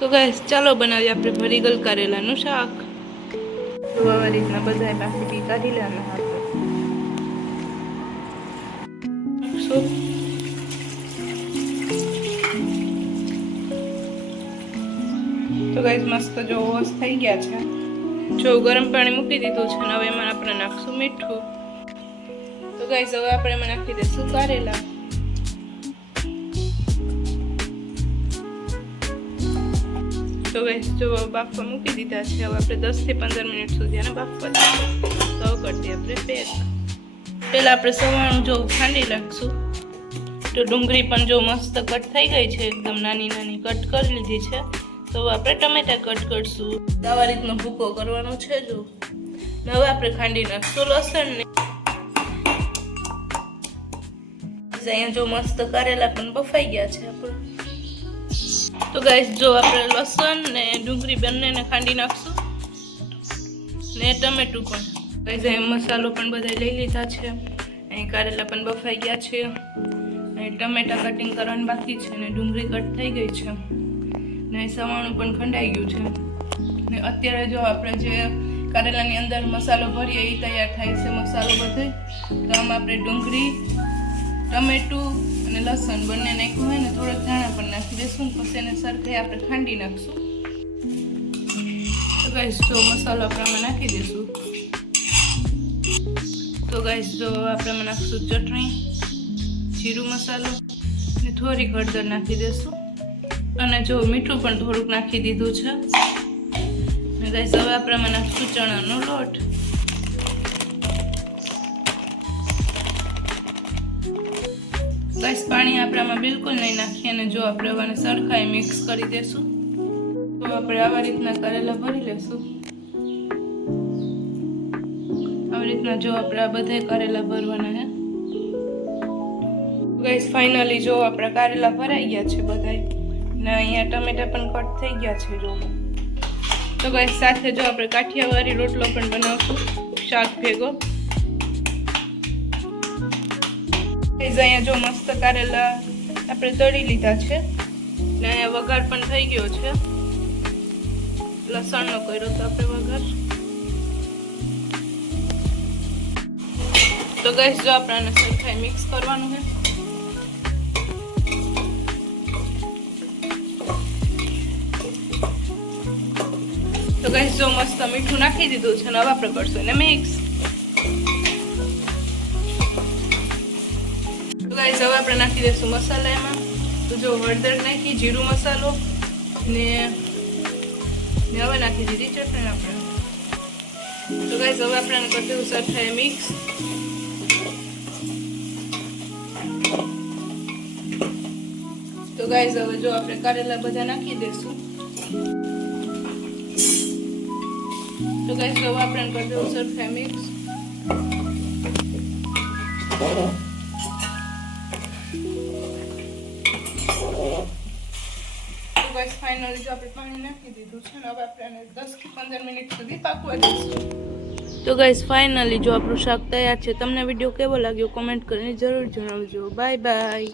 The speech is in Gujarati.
તો ગાઈસ ચાલો બનાવીએ આપણે ભરી ગલ કારેલાનું શાક. તો આવા રીતના બધા બાકી કાઢી લેવાના આપણે. તો ગાઈસ મસ્ત જો વોશ થઈ ગયા છે. જો ગરમ પાણી મૂકી દીધું છે ને હવે એમાં આપણે નાખશું મીઠું. તો ગાઈસ હવે આપણે એમાં નાખી દઈશું કારેલા. તો ગાઈસ જો બાફવા મૂકી દીધા છે. હવે આપણે 10 થી 15 મિનિટ સુધી આને બાફવા દઈશું. તો કરી આપણે પહેલા આપણે સવાણું જો ખાંડી નાખશું. તો ડુંગળી પણ જો મસ્ત કટ થઈ ગઈ છે, એકદમ નાની નાની કટ કરી લીધી છે. તો આપણે ટમેટા કટ કરશું. આવા રીતનો ભૂકો કરવાનો છે. જો હવે આપણે ખાંડી નાખશું લસણ ને. અહીંયા જો મસ્ત કારેલા પણ બફાઈ ગયા છે આપણે. તો ગાઈસ જો આપણે લસણ ને ડુંગળી બંનેને ખાંડી નાખશું ને ટમેટું પણ. ગાઈસ અહીંયા મસાલો પણ બધા લઈ લીધા છે. અહીં કારેલા પણ બફાઈ ગયા છે. અહીં ટમેટા કટિંગ કરવાનું બાકી છે ને ડુંગળી કટ થઈ ગઈ છે ને સવાણું પણ ખંડાઈ ગયું છે. ને અત્યારે જો આપણે જે કારેલાની અંદર મસાલો ભરીએ એ તૈયાર થાય છે મસાલો બધો. તો આમાં આપણે ડુંગળી, ટમેટું અને લસણ બંને નાખ્યું હોય ને થોડાક ધાણા પણ નાખી દઈશું. પછી એને સરખે આપણે ખાંડી નાખશું. તો ગાઈસ જો મસાલો આપણે આમાં નાખી દઈશું. તો ગાઈસ જો આપણે આમાં નાખશું ચટણી, જીરું મસાલો ને થોડીક હળદર નાખી દઈશું. અને જો મીઠું પણ થોડુંક નાખી દીધું છે. ને ગાઈસ હવે આપણે આમાં નાખશું ચણાનો લોટ. ગાઈસ પાણી આપણે આમાં બિલકુલ નહીં નાખીએ અને જો આપણે આને સરખાઈ મિક્સ કરી દઈશું. તો આપણે આવા રીતના કારેલા ભરી લેશું. આવી રીતના જો આપણે આ બધા કારેલા ભરવાના છે. ગાઈસ ફાઇનલી જો આપણા કારેલા ભરાઈ ગયા છે બધાય ને અહીંયા ટમેટા પણ કટ થઈ ગયા છે. જો તો ગાઈસ સાથે જો આપણે કાઠિયાવાડી રોટલો પણ બનાવશું શાક ભેગો. અહીંયા જો મસ્ત કારેલા આપણે તળી લીધા છે ને અહીંયા વઘાર પણ થઈ ગયો છે. લસણનો કર્યો તો આપણે વઘાર. તો ગાઈસ જો આપણે આને સરખાઈ મિક્સ કરવાનું છે. તો ગાઈસ જો મસ્ત મીઠું નાખી દીધું છે ને હવે આપણે કરશું એને મિક્સ. તો ગાઈસ હવે આપણે નાખી દઈશું મસાલા એમાં. તો જો હળદર નાખી, જીરું મસાલો ને હવે નાખી દીધી ચટણી આપણે. તો ગાઈસ હવે આપણે આને કરી દઈશું સરખાઈ મિક્સ. તો ગાઈસ હવે જો આપણે કારેલા બધા નાખી દઈશું. તો ગાઈસ હવે આપણે કરી દઈશું સરખાઈ મિક્સ. ગાઈસ ફાઇનલી જો આપણે પાણી નાખી દીધું છે ને હવે આપણે આને 10 થી 15 મિનિટ સુધી પાકવા દઈશું. તો ગાઈસ ફાઇનલી જો આપણું શાક તૈયાર છે. તમને વિડીયો કેવો લાગ્યો કોમેન્ટ કરીને જરૂર જણાવજો. Bye bye.